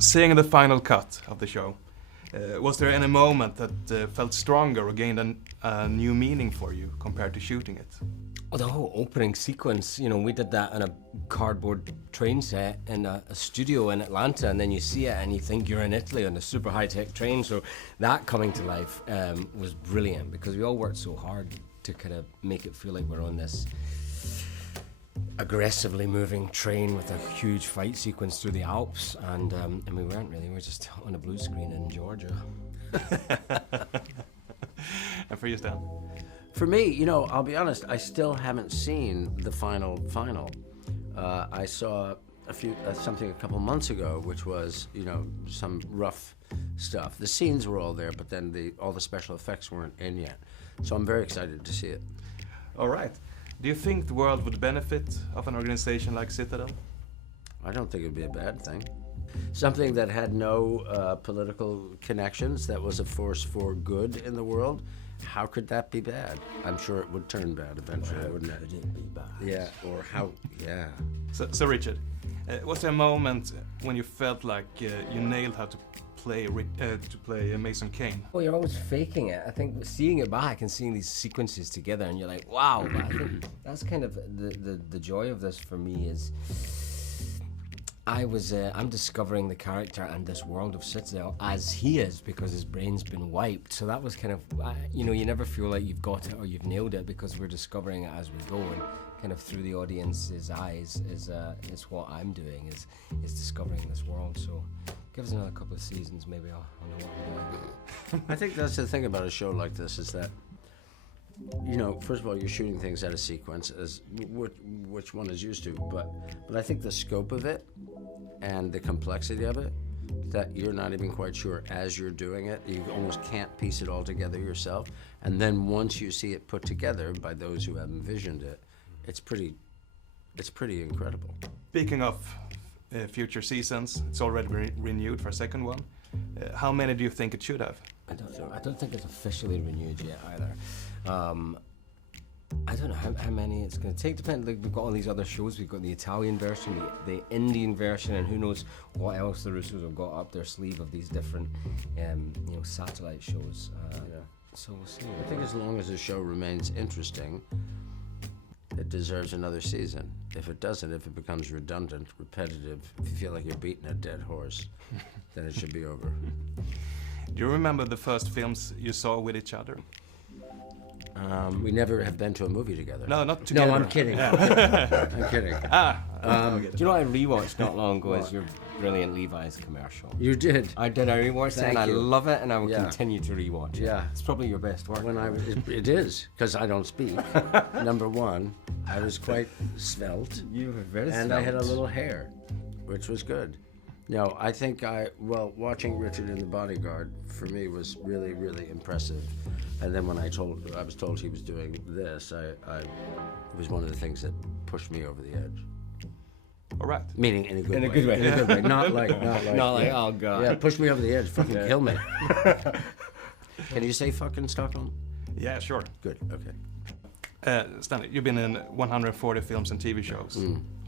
seeing the final cut of the show, was there any moment that felt stronger or gained a new meaning for you compared to shooting it? Well, the whole opening sequence, you know, we did that on a cardboard train set in a studio in Atlanta, and then you see it and you think you're in Italy on a super high-tech train. So that coming to life was brilliant, because we all worked so hard to kind of make it feel like we're on this aggressively moving train with a huge fight sequence through the Alps, and we weren't really. We were just on a blue screen in Georgia. And for you, Stan? For me, you know, I'll be honest, I still haven't seen the final. I saw something a couple months ago, which was, you know, some rough stuff. The scenes were all there, but then all the special effects weren't in yet. So I'm very excited to see it. All right. Do you think the world would benefit of an organization like Citadel? I don't think it'd be a bad thing. Something that had no political connections, that was a force for good in the world. How could that be bad? I'm sure it would turn bad eventually, wouldn't it? Could it be bad? Yeah, or how, yeah. So Richard, was there a moment when you felt like you nailed how to play Mason Kane? Well, you're always faking it. I think seeing it back and seeing these sequences together, and you're like, wow. But I think that's kind of the joy of this for me is I'm discovering the character and this world of Citadel as he is, because his brain's been wiped. So that was kind of, you know, you never feel like you've got it or you've nailed it, because we're discovering it as we go, and kind of through the audience's eyes is what I'm doing, is discovering this world. So give us another couple of seasons, maybe I'll know what we're doing. I think that's the thing about a show like this, is that, you know, first of all, you're shooting things out of sequence, as which one is used to, but I think the scope of it and the complexity of it, that you're not even quite sure as you're doing it. You almost can't piece it all together yourself. And then once you see it put together by those who have envisioned it, it's pretty incredible. Speaking of future seasons, it's already renewed for a second one. How many do you think it should have? I don't think it's officially renewed yet either. I don't know how many it's going to take. Depending, like, we've got all these other shows. We've got the Italian version, the Indian version, and who knows what else the Russos have got up their sleeve of these different, you know, satellite shows. So we'll see. I think as long as the show remains interesting, it deserves another season. If it doesn't, if it becomes redundant, repetitive, if you feel like you're beating a dead horse, then it should be over. Do you remember the first films you saw with each other? We never have been to a movie together. No, not together. No, I'm kidding. I'm kidding. Do you know what I rewatched not long ago? Is your brilliant Levi's commercial. You did. I did. I rewatched it, and I love it, and I will continue to rewatch it. Yeah. It's probably your best work. It is, because I don't speak. Number one, I was quite svelte. You were very svelte. And I had a little hair, which was good. No, I think watching Richard in The Bodyguard for me was really, really impressive. And then when I was told he was doing this, it was one of the things that pushed me over the edge. All right. Meaning in a good way. In a good way. In a good way. Not like, oh God. Yeah, push me over the edge. Fucking kill me. Can you say fucking Stockholm? Yeah, sure. Good. Okay. Stanley, you've been in 140 films and TV shows.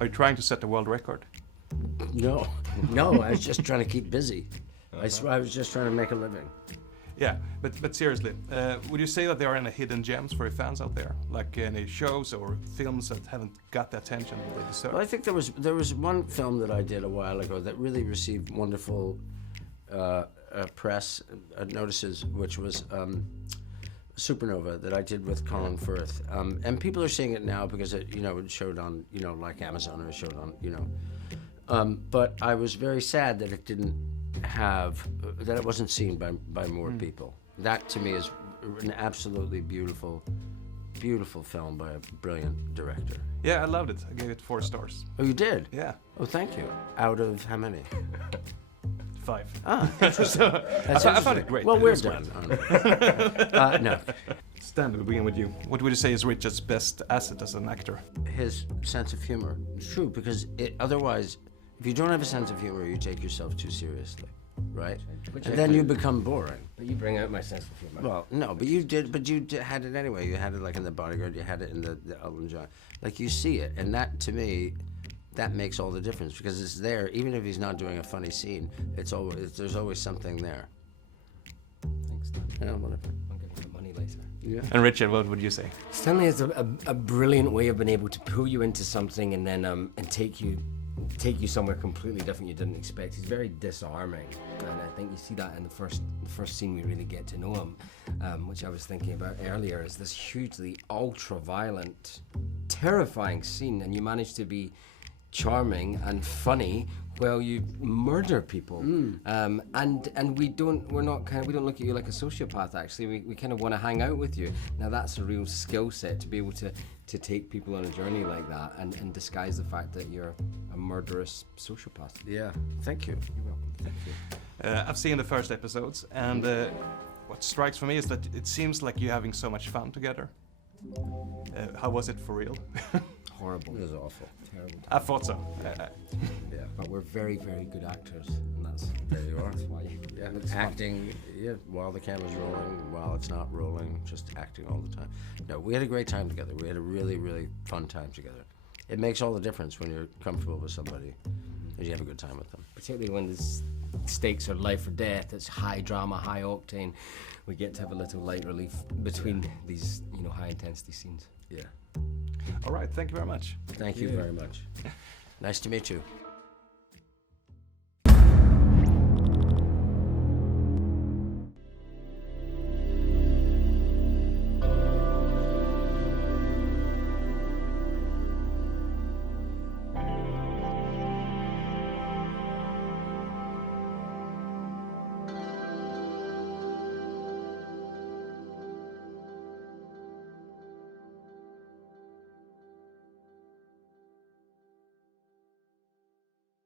Are you trying to set the world record? No, I was just trying to keep busy. I was just trying to make a living. Yeah, but seriously, would you say that there are any hidden gems for your fans out there? Like any shows or films that haven't got the attention they deserve? Well, I think there was one film that I did a while ago that really received wonderful press notices, which was Supernova, that I did with Colin Firth. And people are seeing it now because it showed on, like Amazon, or it showed on, but I was very sad that it didn't that it wasn't seen by more people. That to me is an absolutely beautiful film by a brilliant director. Yeah, I loved it. I gave it 4 stars. Oh, you did? Yeah. Oh, thank you. Out of how many? 5. Ah, interesting. I found it great. Well, we're done. No. Stan, to begin with you. What would you say is Richard's best asset as an actor? His sense of humor. It's true, because otherwise, if you don't have a sense of humor, you take yourself too seriously, right? And then you become boring. But you bring out my sense of humor. Well, no, but you had it anyway. You had it like in The Bodyguard, you had it in the Elton John. Like, you see it, and that to me that makes all the difference because it's there. Even if he's not doing a funny scene, there's always something there. Thanks, Stan. Yeah, whatever. I'll give you the money later. Yeah. And Richard, what would you say? Stanley is a brilliant way of being able to pull you into something and then and take you somewhere completely different you didn't expect. He's very disarming, and I think you see that in the first scene we really get to know him, which I was thinking about earlier, is this hugely ultra-violent, terrifying scene, and you manage to be charming and funny while you murder people. And we don't look at you like a sociopath. Actually, we kind of want to hang out with you. Now that's a real skill set to be able to take people on a journey like that and disguise the fact that you're a murderous sociopath. Yeah. Thank you. You're welcome. Thank you. I've seen the first episodes, and what strikes for me is that it seems like you're having so much fun together. How was it for real? Horrible. It was awful. Terrible. I thought so. Yeah. But we're very, very good actors, and There you are. that's why. Yeah, It's fun. acting, while the camera's rolling, while it's not rolling, just acting all the time. No, we had a great time together. We had a really, really fun time together. It makes all the difference when you're comfortable with somebody and you have a good time with them. Particularly when the stakes are life or death, it's high drama, high octane. We get to have a little light relief between these, high intensity scenes. Yeah. All right, thank you very much. Thank you very much. Nice to meet you.